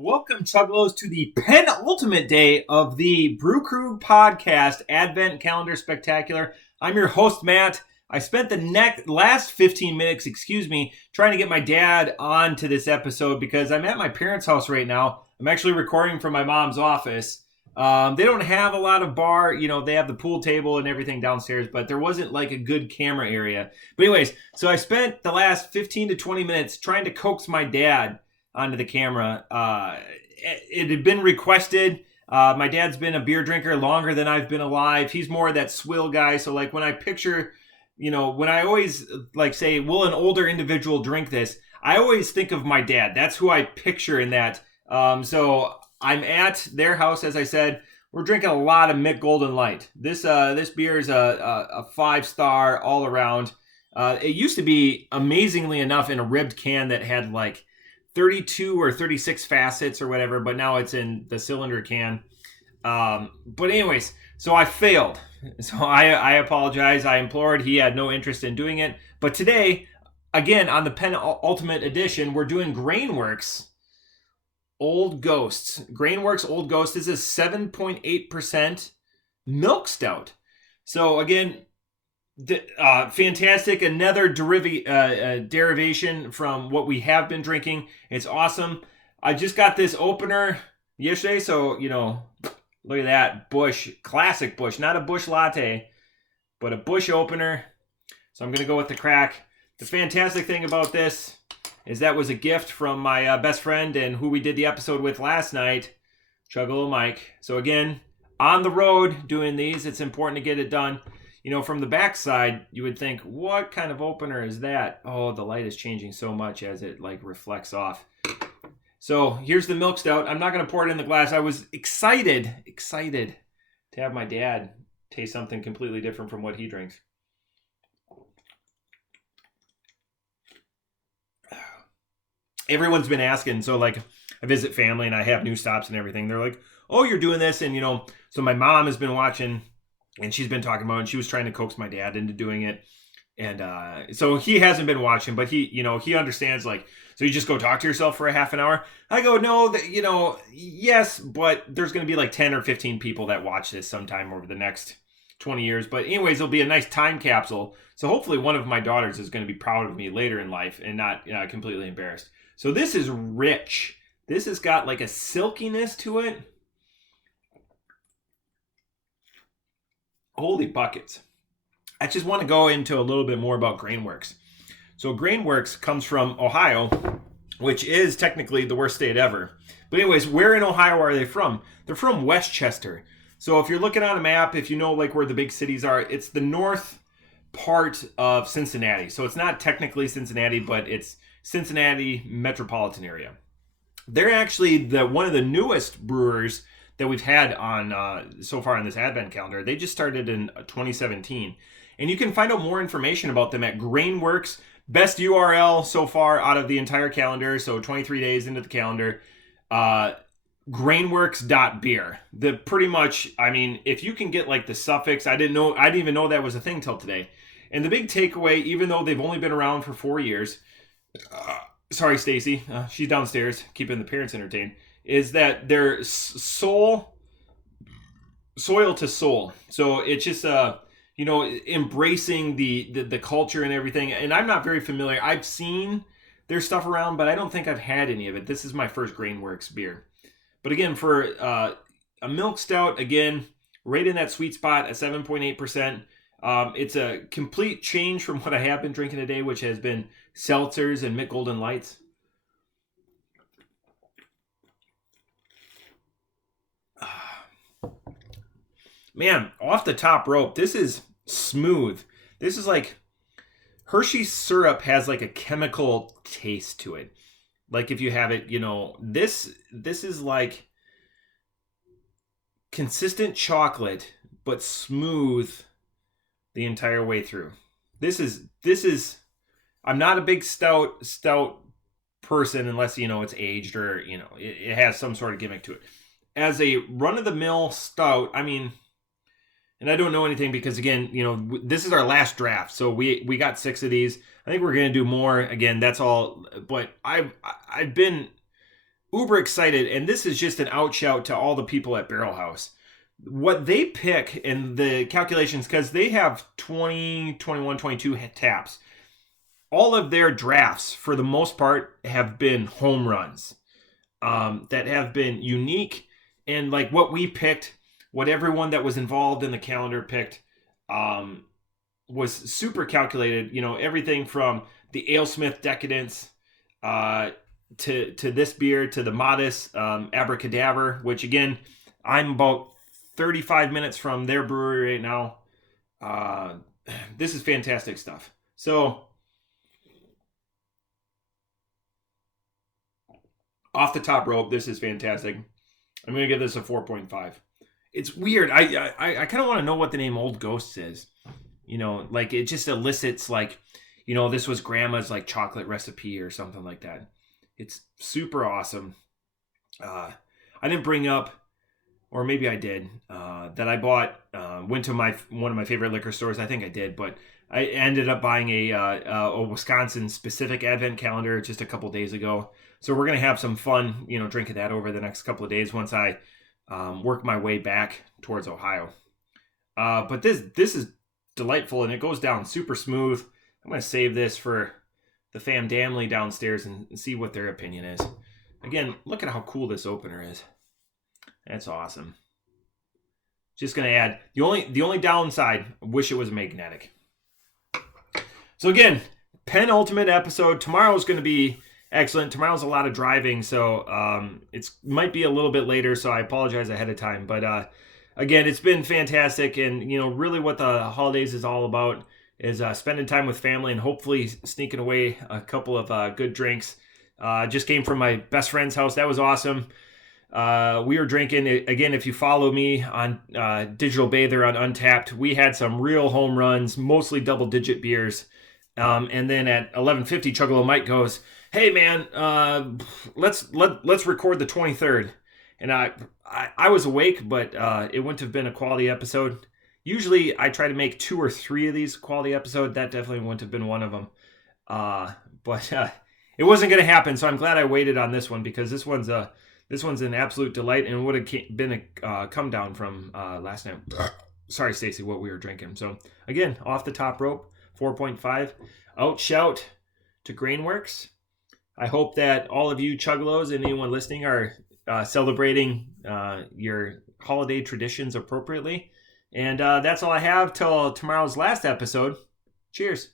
Welcome, Chuggalos, to the penultimate day of the Brew Crew podcast Advent Calendar Spectacular. I'm your host, Matt. I spent the last 15 minutes, trying to get my dad onto this episode because I'm at my parents' house right now. I'm actually recording from my mom's office. They don't have a lot of bar, they have the pool table and everything downstairs, but there wasn't like a good camera area. But anyways, so I spent the last 15 to 20 minutes trying to coax my dad onto the camera. It had been requested. My dad's been a beer drinker longer than I've been alive. He's more of that swill guy. So like when I picture, when I always like say, will an older individual drink this? I always think of my dad. That's who I picture in that. So I'm at their house, as I said. We're drinking a lot of Mick Golden Light. This beer is a 5-star all around. It used to be, amazingly enough, in a ribbed can that had like 32 or 36 facets or whatever, but now it's in the cylinder can. But anyways, so I failed. So I apologize. I implored. He had no interest in doing it. But today, again, on the penultimate edition, we're doing Grainworks Old Ghosts. Grainworks Old Ghost is a 7.8% milk stout. So again, fantastic. Another derivation from what we have been drinking. It's awesome. I just got this opener yesterday, so look at that Busch, classic Busch, not a Busch latte, but a Busch opener. So I'm gonna go with the crack. The fantastic thing about this is that was a gift from my best friend and who we did the episode with last night, Chuggalo Mike. So again, on the road doing these, it's important to get it done. From the backside, you would think, what kind of opener is that? Oh, the light is changing so much as it reflects off. So here's the milk stout. I'm not going to pour it in the glass. I was excited to have my dad taste something completely different from what he drinks. Everyone's been asking, so I visit family and I have new stops and everything. They're like, oh, you're doing this. And, so my mom has been watching and she's been talking about it, and she was trying to coax my dad into doing it. And so he hasn't been watching, but he understands, so you just go talk to yourself for a half an hour. I go, no, yes, but there's going to be 10 or 15 people that watch this sometime over the next 20 years. But anyways, it'll be a nice time capsule. So hopefully one of my daughters is going to be proud of me later in life and not completely embarrassed. So this is rich. This has got a silkiness to it. Holy buckets. I just want to go into a little bit more about Grainworks. So Grainworks comes from Ohio, which is technically the worst state ever. But anyways, where in Ohio are they from? They're from Westchester. So if you're looking on a map, if you know where the big cities are, it's the north part of Cincinnati. So it's not technically Cincinnati, but it's Cincinnati metropolitan area. They're actually one of the newest brewers that we've had on so far in this Advent calendar. They just started in 2017. And you can find out more information about them at Grainworks. Best URL so far out of the entire calendar, so 23 days into the calendar. Grainworks.beer. Pretty much, if you can get the suffix, I didn't even know that was a thing till today. And the big takeaway, even though they've only been around for 4 years, sorry, Stacy, she's downstairs keeping the parents entertained, is that they're soil to soul. So it's just embracing the culture and everything. And I'm not very familiar. I've seen their stuff around, but I don't think I've had any of it. This is my first Grainworks beer. But again, for a milk stout, again, right in that sweet spot at 7.8%. It's a complete change from what I have been drinking today, which has been seltzers and Mick Golden Lights. Man, off the top rope, this is smooth. This is Hershey's syrup has a chemical taste to it. If you have it, this is consistent chocolate, but smooth the entire way through. This is I'm not a big stout person unless it's aged or it has some sort of gimmick to it. As a run-of-the-mill stout, and I don't know anything because, again, this is our last draft. So we got 6 of these. I think we're going to do more. Again, that's all. But I've been uber excited, and this is just an out shout to all the people at Barrel House. What they pick in the calculations, because they have 20, 21, 22 taps. All of their drafts, for the most part, have been home runs that have been unique. And like what we picked, what everyone that was involved in the calendar picked, was super calculated. You know, everything from the AleSmith Decadence to this beer, to the Modest Abracadaver, which again, I'm about 35 minutes from their brewery right now. This is fantastic stuff. So, off the top rope, this is fantastic. I'm going to give this a 4.5. It's weird. I kind of want to know what the name Old Ghost is. You know, like it just elicits like, you know, this was grandma's like chocolate recipe or something like that. It's super awesome. I didn't bring up, or maybe I did, that I bought, went to one of my favorite liquor stores. I think I did, but I ended up buying a Wisconsin specific advent calendar just a couple days ago. So we're going to have some fun, you know, drinking that over the next couple of days once I work my way back towards Ohio. But this is delightful, and it goes down super smooth. I'm going to save this for the fam damly downstairs and see what their opinion is. Again, look at how cool this opener is. That's awesome. Just going to add, the only downside, I wish it was magnetic. So again, penultimate episode. Tomorrow's going to be excellent. Tomorrow's a lot of driving, so it might be a little bit later, so I apologize ahead of time. But again, it's been fantastic, and you know, really what the holidays is all about is spending time with family and hopefully sneaking away a couple of good drinks. Just came from my best friend's house. That was awesome. We were drinking, again, if you follow me on Digital Bather on Untapped, we had some real home runs, mostly double-digit beers. And then at 11:50, Chuggalo Mike goes, "Hey man, let's record the 23rd." And I was awake, but it wouldn't have been a quality episode. Usually I try to make 2 or 3 of these quality episodes. That definitely wouldn't have been one of them. But it wasn't going to happen, so I'm glad I waited on this one, because this one's an absolute delight, and would have been a come down from last night. Sorry, Stacy, what we were drinking. So again, off the top rope, 4.5. Out shout to Grainworks. I hope that all of you Chuggalos and anyone listening are celebrating your holiday traditions appropriately. And that's all I have till tomorrow's last episode. Cheers.